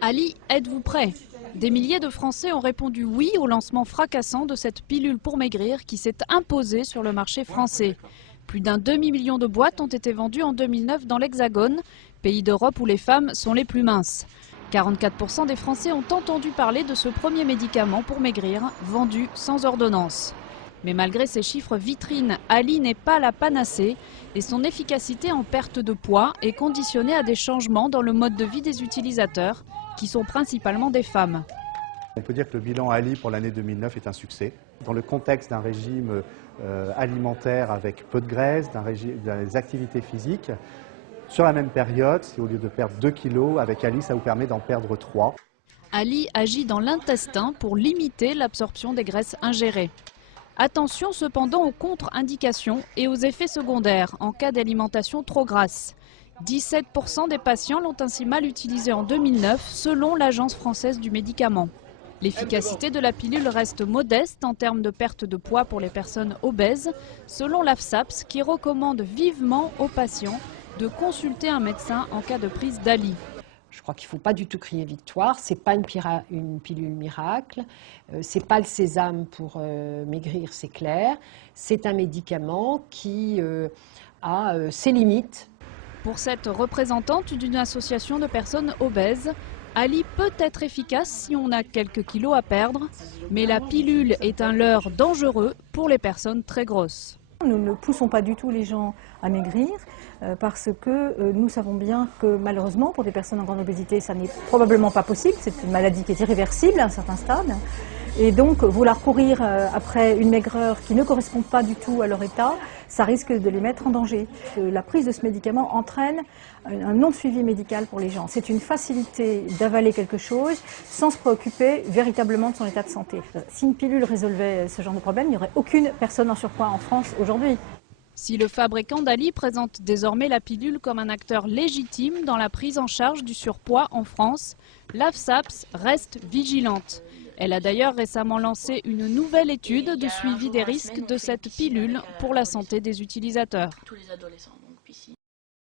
Ali, êtes-vous prêt? Des milliers de Français ont répondu oui au lancement fracassant de cette pilule pour maigrir qui s'est imposée sur le marché français. Plus d'un demi-million de boîtes ont été vendues en 2009 dans l'Hexagone, pays d'Europe où les femmes sont les plus minces. 44% des Français ont entendu parler de ce premier médicament pour maigrir, vendu sans ordonnance. Mais malgré ces chiffres vitrines, Ali n'est pas la panacée et son efficacité en perte de poids est conditionnée à des changements dans le mode de vie des utilisateurs, qui sont principalement des femmes. On peut dire que le bilan Ali pour l'année 2009 est un succès. Dans le contexte d'un régime alimentaire avec peu de graisse, des activités physiques, sur la même période, si au lieu de perdre 2 kilos, avec Ali, ça vous permet d'en perdre 3. Ali agit dans l'intestin pour limiter l'absorption des graisses ingérées. Attention cependant aux contre-indications et aux effets secondaires en cas d'alimentation trop grasse. 17% des patients l'ont ainsi mal utilisé en 2009 selon l'Agence française du médicament. L'efficacité de la pilule reste modeste en termes de perte de poids pour les personnes obèses, selon l'AFSAPS qui recommande vivement aux patients de consulter un médecin en cas de prise d'Ali. Je crois qu'il ne faut pas du tout crier victoire, ce n'est pas une pilule miracle, ce n'est pas le sésame pour maigrir, c'est clair. C'est un médicament qui a ses limites. Pour cette représentante d'une association de personnes obèses, Ali peut être efficace si on a quelques kilos à perdre, mais la pilule est un leurre dangereux pour les personnes très grosses. Nous ne poussons pas du tout les gens à maigrir parce que nous savons bien que malheureusement pour des personnes en grande obésité ça n'est probablement pas possible, c'est une maladie qui est irréversible à un certain stade et donc vouloir courir après une maigreur qui ne correspond pas du tout à leur état, ça risque de les mettre en danger. La prise de ce médicament entraîne un non-suivi médical pour les gens. C'est une facilité d'avaler quelque chose sans se préoccuper véritablement de son état de santé. Si une pilule résolvait ce genre de problème, il n'y aurait aucune personne en surpoids en France aujourd'hui. Si le fabricant d'Ali présente désormais la pilule comme un acteur légitime dans la prise en charge du surpoids en France, l'AFSAPS reste vigilante. Elle a d'ailleurs récemment lancé une nouvelle étude de suivi des risques de cette pilule pour la santé des utilisateurs.